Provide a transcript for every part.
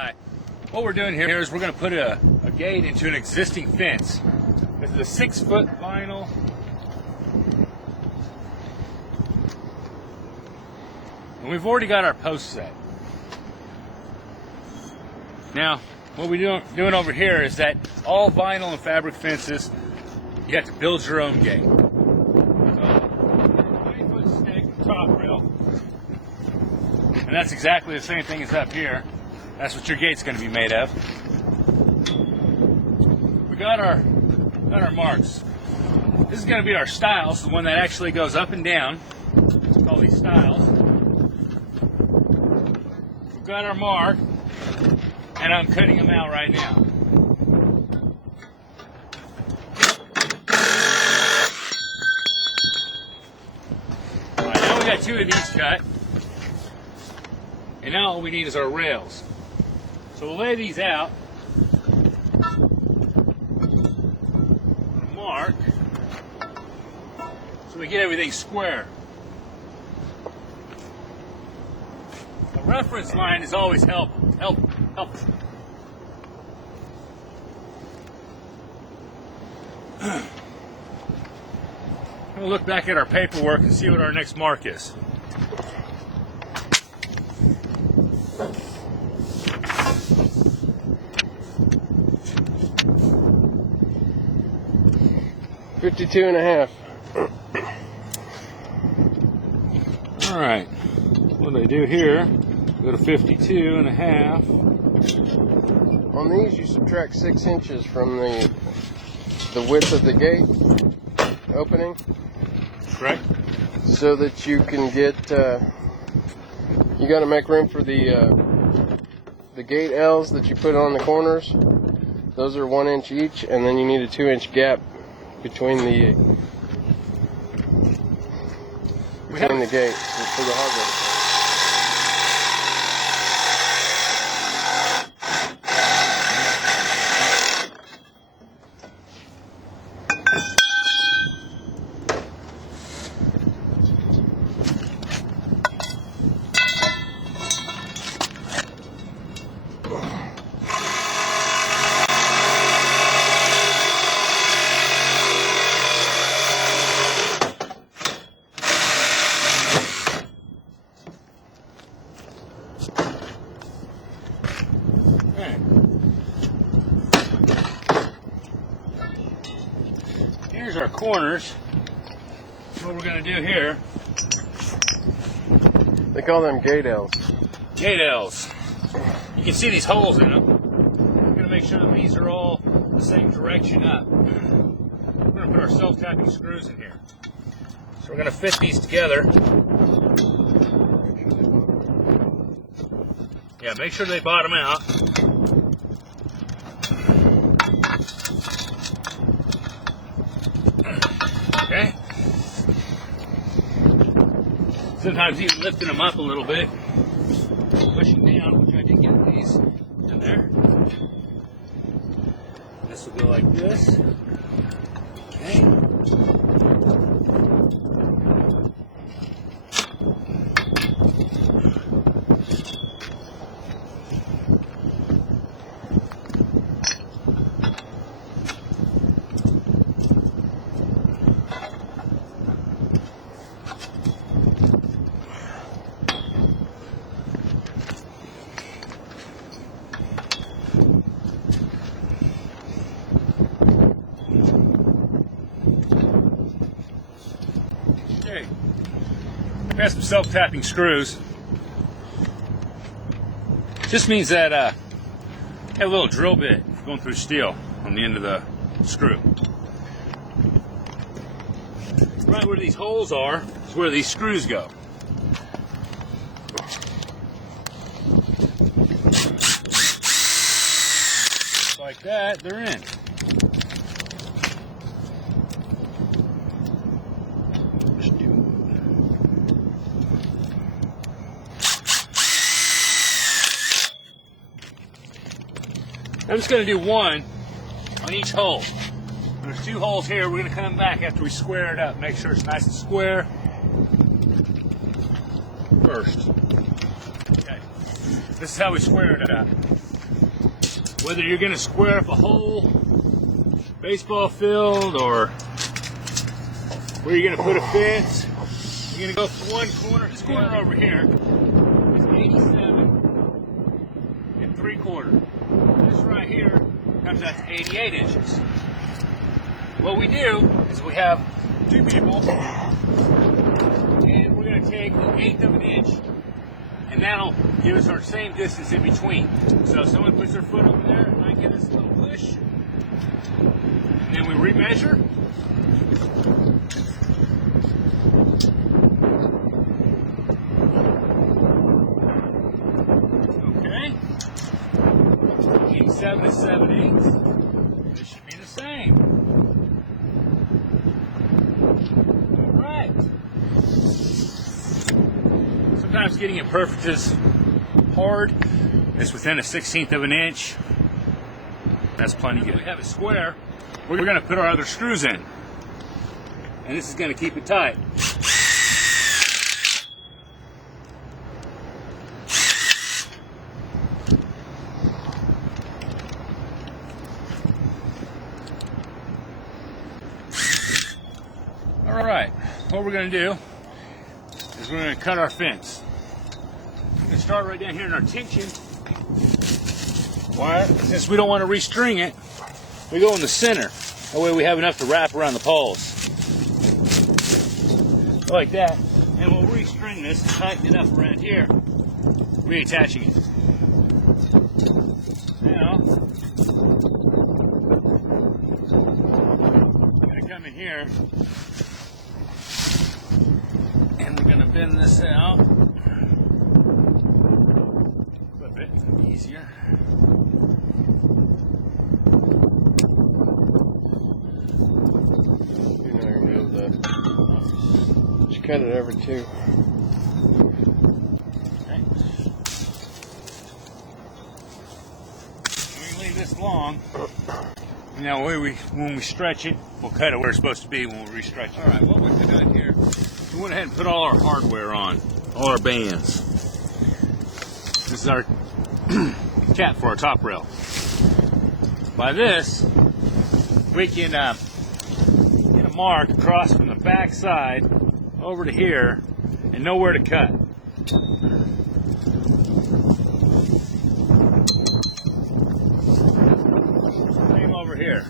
Hi. What we're doing here is we're going to put a gate into an existing fence. This is a 6-foot vinyl. And we've already got our posts set. Now, what we're doing over here is that all vinyl and fabric fences, you have to build your own gate. So, 20-foot stick top rail. And that's exactly the same thing as up here. That's what your gate's going to be made of. We got our marks. This is going to be our stiles, the one that actually goes up and down. We call these stiles. We've got our mark, and I'm cutting them out right now. All right, now we got 2 of these cut. And now all we need is our rails. So we'll lay these out, mark, so we get everything square. A reference line is always helpful. We'll look back at our paperwork and see what our next mark is. $52.5. All right. What do I do here? Go to 52.5. On these, you subtract 6 inches from the width of the gate opening. Correct. So that you can get. You got to make room for the gate L's that you put on the corners. Those are 1 inch each, and then you need a 2-inch gap between the gate for the hardware. Here's our corners. What we're going to do here. They call them gate L's. Gate L's. You can see these holes in them. We're going to make sure that these are all the same direction up. We're going to put our self-tapping screws in here. So we're going to fit these together. Yeah, make sure they bottom out. Okay. Sometimes even lifting them up a little bit, pushing down, which I did get these in there. This will go like this. Okay. Okay, we have some self-tapping screws. Just means that have a little drill bit going through steel on the end of the screw. Right where these holes are is where these screws go. Like that, they're in. I'm just going to do one on each hole. There's 2 holes here. We're going to come back after we square it up. Make sure it's nice and square first. Okay. This is how we square it up. whether you're going to square up a whole baseball field or where you're going to put a fence, you're going to go from one corner. This corner over here is 87 3/4. This right here comes out to 88 inches. What we do is we have two people, and we're going to take 1/8 of an inch, and that'll give us our same distance in between. So if someone puts their foot over there, it might give us a little push, and then we remeasure. Okay. 87 is 7/8. This should be the same. Alright. Sometimes getting it perfect is hard. It's within a 1/16 of an inch. That's plenty good. We have it square. We're going to put our other screws in. And this is going to keep it tight. Alright, what we're going to do is we're going to cut our fence. We're going to start right down here in our tension wire. Since we don't want to restring it, we go in the center. That way we have enough to wrap around the poles. Like that. And we'll restring this and tighten it up around here, reattaching it. Now, I'm going to come in here and we're going to bend this out. Flip it, easier. You're not going to be able to just cut it over two. Okay. We leave this long. Now when we stretch it, we'll cut it where it's supposed to be when we re-stretch it. Alright, what we've done here, we went ahead and put all our hardware on, all our bands. This is our cap for our top rail. By this, we can get a mark across from the back side over to here and know where to cut. Same over here.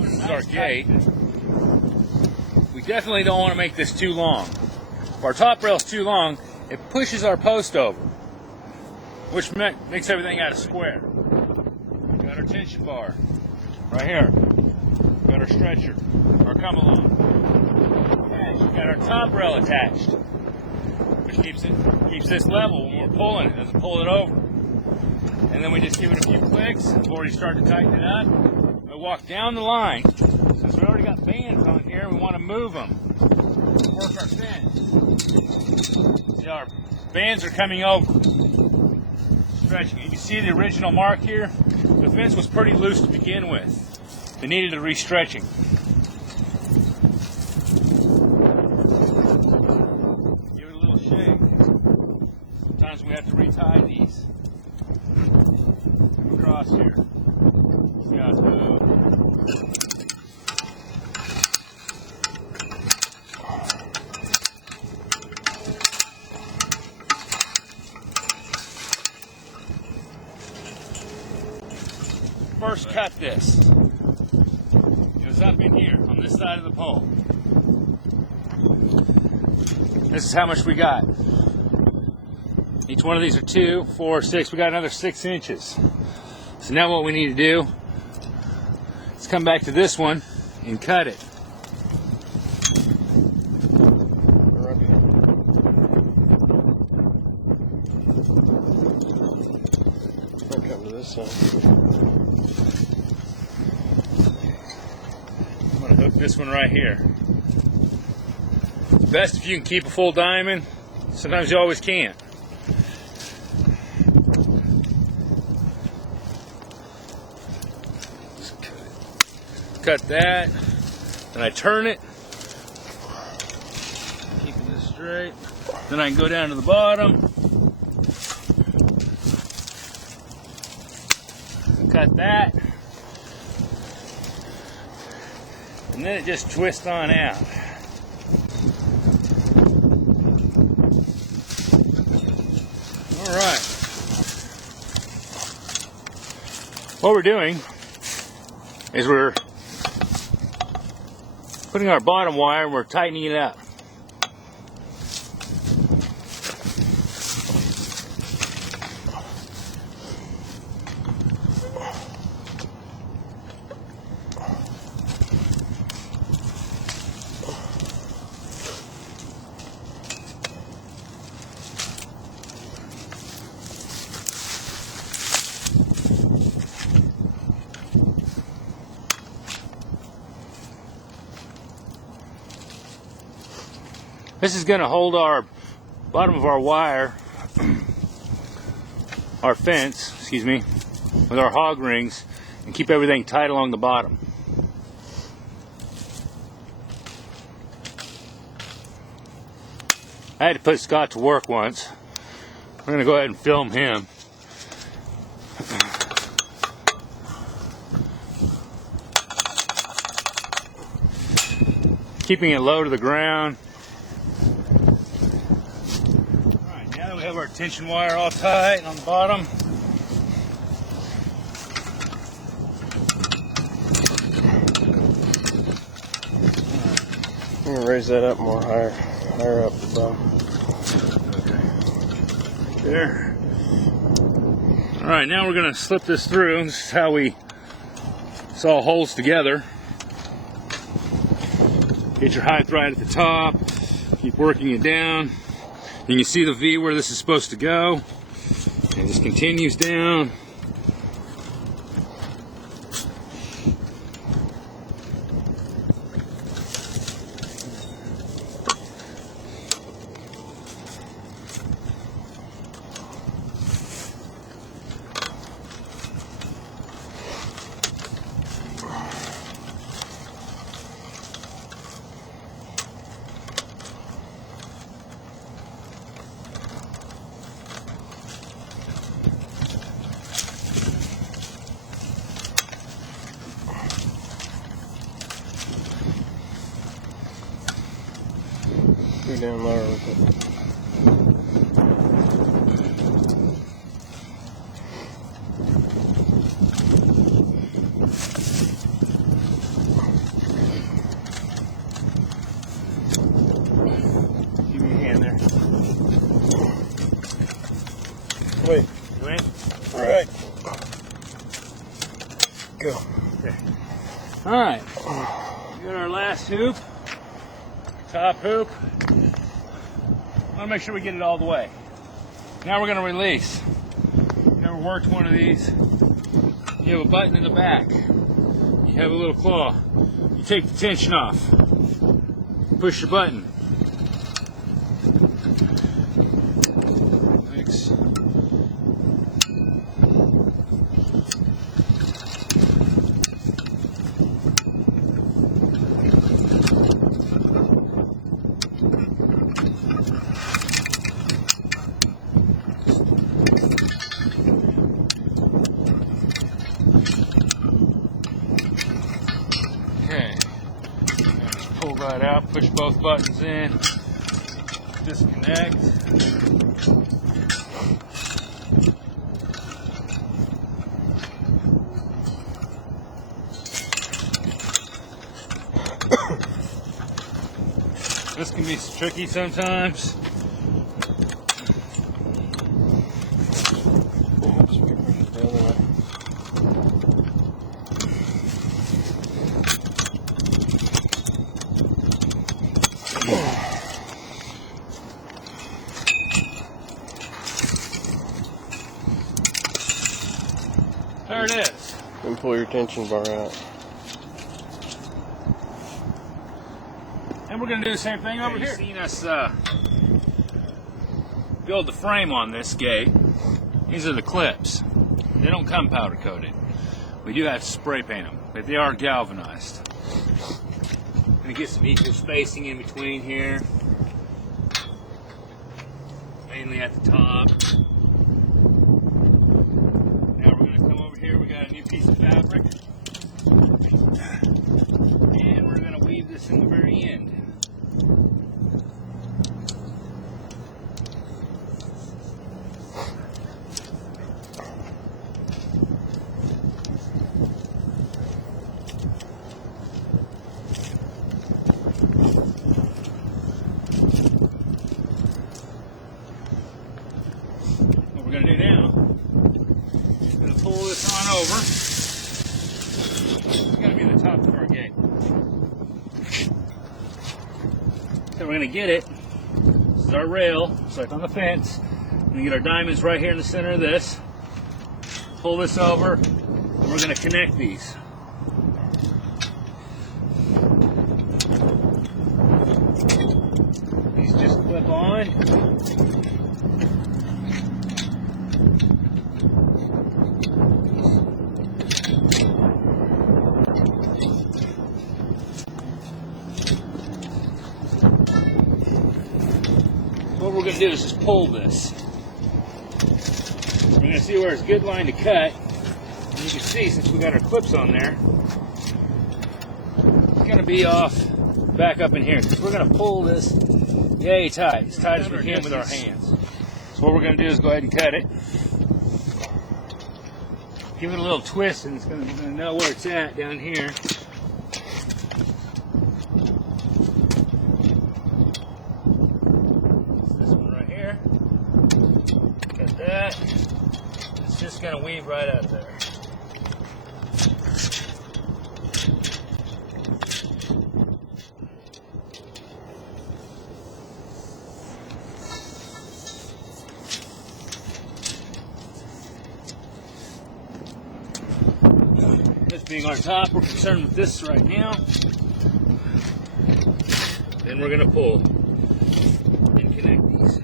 This is our gate. We definitely don't want to make this too long. If our top rail is too long, it pushes our post over, which makes everything out of square. We've got our tension bar right here. We've got our stretcher, our come along. And we've got our top rail attached, which keeps this level when we're pulling it. It doesn't pull it over. And then we just give it a few clicks before we start to tighten it up. We walk down the line. Since we already got bands on here, we want to move them. Work our fence. See, our bands are coming over. Stretching. You can see the original mark here. The fence was pretty loose to begin with. It needed a re-stretching. Give it a little shake. Sometimes we have to retie these. Come across here. See how it's moved. First cut this. It was up in here on this side of the pole. This is how much we got. Each one of these are 2, 4, 6. We got another 6 inches. So now what we need to do is come back to this one and cut it. I'll come to this side. I'm going to hook this one right here. It's best if you can keep a full diamond. Sometimes you always can't. Just cut that, and I turn it. straight. Then I can go down to the bottom. Cut that. And then it just twists on out. All right. What we're doing is we're putting our bottom wire and we're tightening it up. This is going to hold our bottom of our wire, our fence, excuse me, with our hog rings and keep everything tight along the bottom. I had to put Scott to work once. We're going to go ahead and film him. Keeping it low to the ground. We have our tension wire all tight on the bottom. I'm gonna raise that up more, higher up above. Okay. There. All right, now we're gonna slip this through. This is how we saw holes together. Get your height right at the top. Keep working it down. You can see the V where this is supposed to go, and this continues down. Go down lower with it. Give me your hand there. Wait. You in? All right. Go. Okay. All right. We got our last hoop. Top hoop. I want to make sure we get it all the way. Now we're going to release. Never worked one of these. You have a button in the back. You have a little claw. You take the tension off. Push your button. Thanks. Pull that out, push both buttons in, disconnect. This can be tricky sometimes. There it is. And pull your tension bar out. And we're going to do the same thing over here. You've seen us build the frame on this gate. These are the clips. They don't come powder coated. We do have to spray paint them, but they are galvanized. And get some equal spacing in between here. only at the top. Now we're going to come over here. We got a new piece of fabric. And we're going to weave this in the very end. What we're going to do now, we're going to pull this on over. It's going to be the top of our gate. So we're going to get it. This is our rail. It's like on the fence. We're going to get our diamonds right here in the center of this. Pull this over. And we're going to connect these. These just clip on. What we're going to do is just pull this. We're going to see where it's a good line to cut. And you can see, since we got our clips on there, it's going to be off back up in here. Because we're going to pull this yay tight, as tight as we can with our hands. So what we're going to do is go ahead and cut it. Give it a little twist, and we're going to know where it's at down here. That. It's just going to weave right out there. This being our top, we're concerned with this right now. Then we're going to pull and connect these.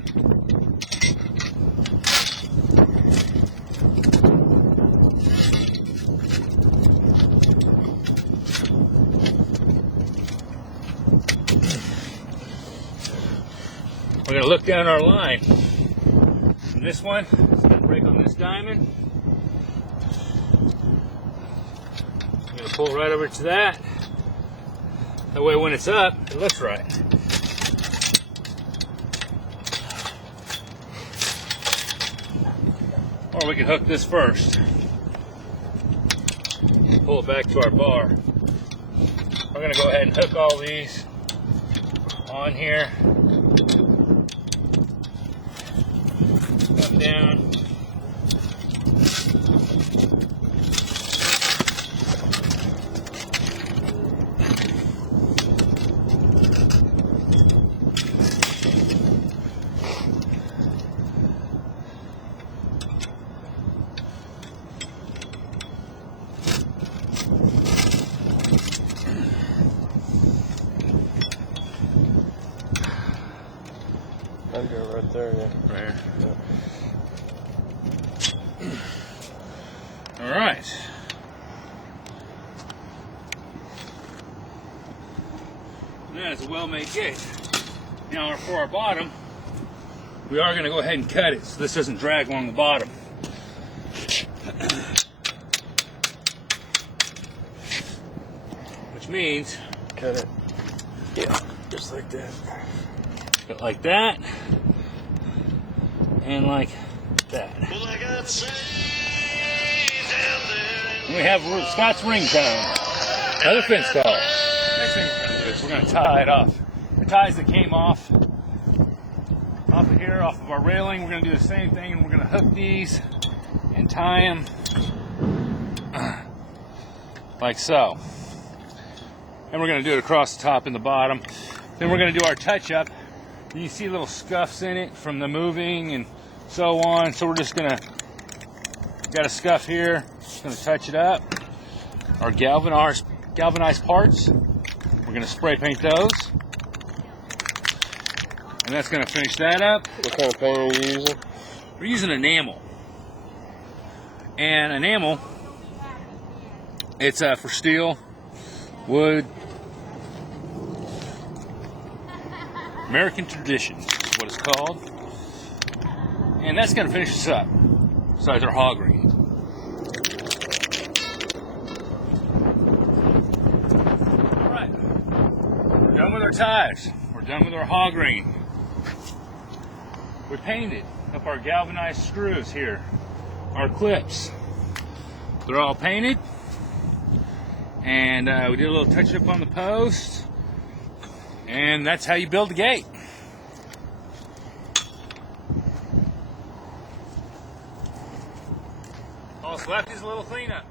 We're going to look down our line. And this one is going to break on this diamond. I'm going to pull right over to that. That way when it's up, it looks right. Or we can hook this first. Pull it back to our bar. We're going to go ahead and hook all these on here. Come down. I'd go right there, yeah. Right here. Yeah. All right. That is a well-made gate. Now for our bottom, we are going to go ahead and cut it so this doesn't drag along the bottom. Which means Cut it. Yeah, just like that. cut like that and like that. And we have Scott's ringtone. Another fence call. Next thing we're going to do is we're going to tie it off. The ties that came off of here, off of our railing, we're going to do the same thing, and we're going to hook these and tie them like so. And we're going to do it across the top and the bottom. Then we're going to do our touch-up. You see little scuffs in it from the moving and so on. So we're just going to, got a scuff here, just going to touch it up. Our galvanized parts, we're going to spray paint those. And that's going to finish that up. What kind of paint are you using? We're using enamel. And enamel, it's for steel, wood, American Tradition is what it's called. And that's going to finish us up, besides our hog ring. Alright, we're done with our ties. We're done with our hog ring. We painted up our galvanized screws here, our clips. They're all painted. And we did a little touch up on the post. And that's how you build a gate. All that's left is a little cleanup.